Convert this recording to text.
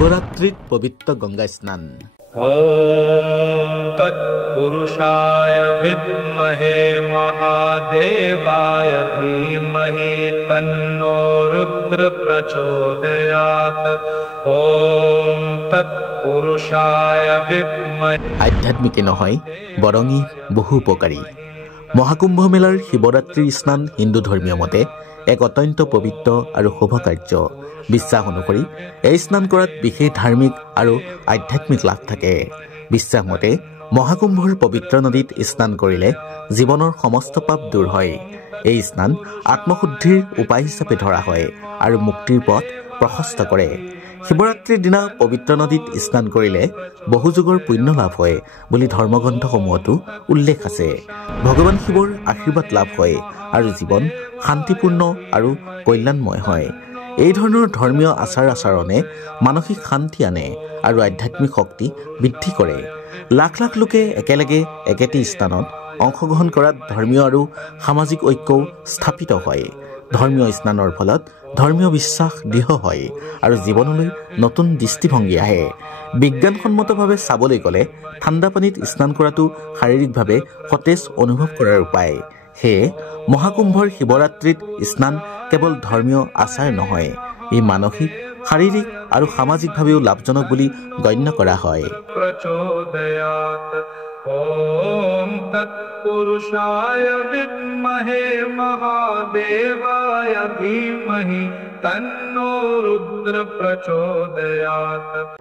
শিৱৰাত্ৰিত পবিত্ৰ গংগা স্নান। তৎপুৰুষায় বিদ্মহে মহাদেৱায় ধীমহি তন্নো ৰুদ্ৰ প্ৰচোদয়াৎ। ওম তৎপুৰুষায় বিদ্মহে। আধ্যাত্মিকে নহয় বৰং ই বহু উপকাৰী। মহাকুম্ভ মেলাৰ শিৱৰাত্ৰিৰ স্নান হিন্দু ধৰ্মীয় মতে এক অত্যন্ত পবিত্ৰ আৰু শুভ কাৰ্য। বিশ্বাস অনুসৰি এই স্নান কৰাত বিশেষ ধাৰ্মিক আৰু আধ্যাত্মিক লাভ থাকে। বিশ্বাস মতে মহাকুম্ভৰ পবিত্ৰ নদীত স্নান কৰিলে জীৱনৰ সমস্ত পাপ দূৰ হয়। এই স্নান আত্মশুদ্ধিৰ উপায় হিচাপে ধৰা হয় আৰু মুক্তিৰ পথ প্ৰশস্ত কৰে। শিৱৰাত্ৰিৰ দিনা পবিত্ৰ নদীত স্নান কৰিলে বহু যুগৰ পুণ্য লাভ হয় বুলি ধৰ্মগ্ৰন্থসমূহতো উল্লেখ আছে। ভগৱান শিৱৰ আশীৰ্বাদ লাভ হয় আৰু জীৱন শান্তিপূৰ্ণ আৰু কল্যাণময় হয়। এই ধৰণৰ ধৰ্মীয় আচাৰ আচৰণে মানসিক শান্তি আনে আৰু আধ্যাত্মিক শক্তি বৃদ্ধি কৰে। লাখ লাখ লোকে একেলগে একেটি স্থানত অংশগ্ৰহণ কৰাত ধৰ্মীয় আৰু সামাজিক ঐক্যও স্থাপিত হয়। ধৰ্মীয় স্নানৰ ফলত ধৰ্মীয় বিশ্বাস দৃঢ় হয় আৰু জীৱনলৈ নতুন দৃষ্টিভংগী আহে। বিজ্ঞানসন্মতভাৱে চাবলৈ গ'লে ঠাণ্ডা পানীত স্নান কৰাটো শাৰীৰিকভাৱে সতেজ অনুভৱ কৰাৰ উপায়। সেয়ে মহাকুম্ভৰ শিৱৰাত্ৰিত স্নান কেৱল ধৰ্মীয় আচাৰ নহয়, ই মানসিক, শাৰীৰিক আৰু সামাজিকভাৱেও লাভজনক বুলি গণ্য কৰা হয়। ওম তৎপুৰুষায় বিদ্মহে মহাদেৱায় ধীমহি তন্নো ৰুদ্ৰ প্ৰচোদয়াৎ।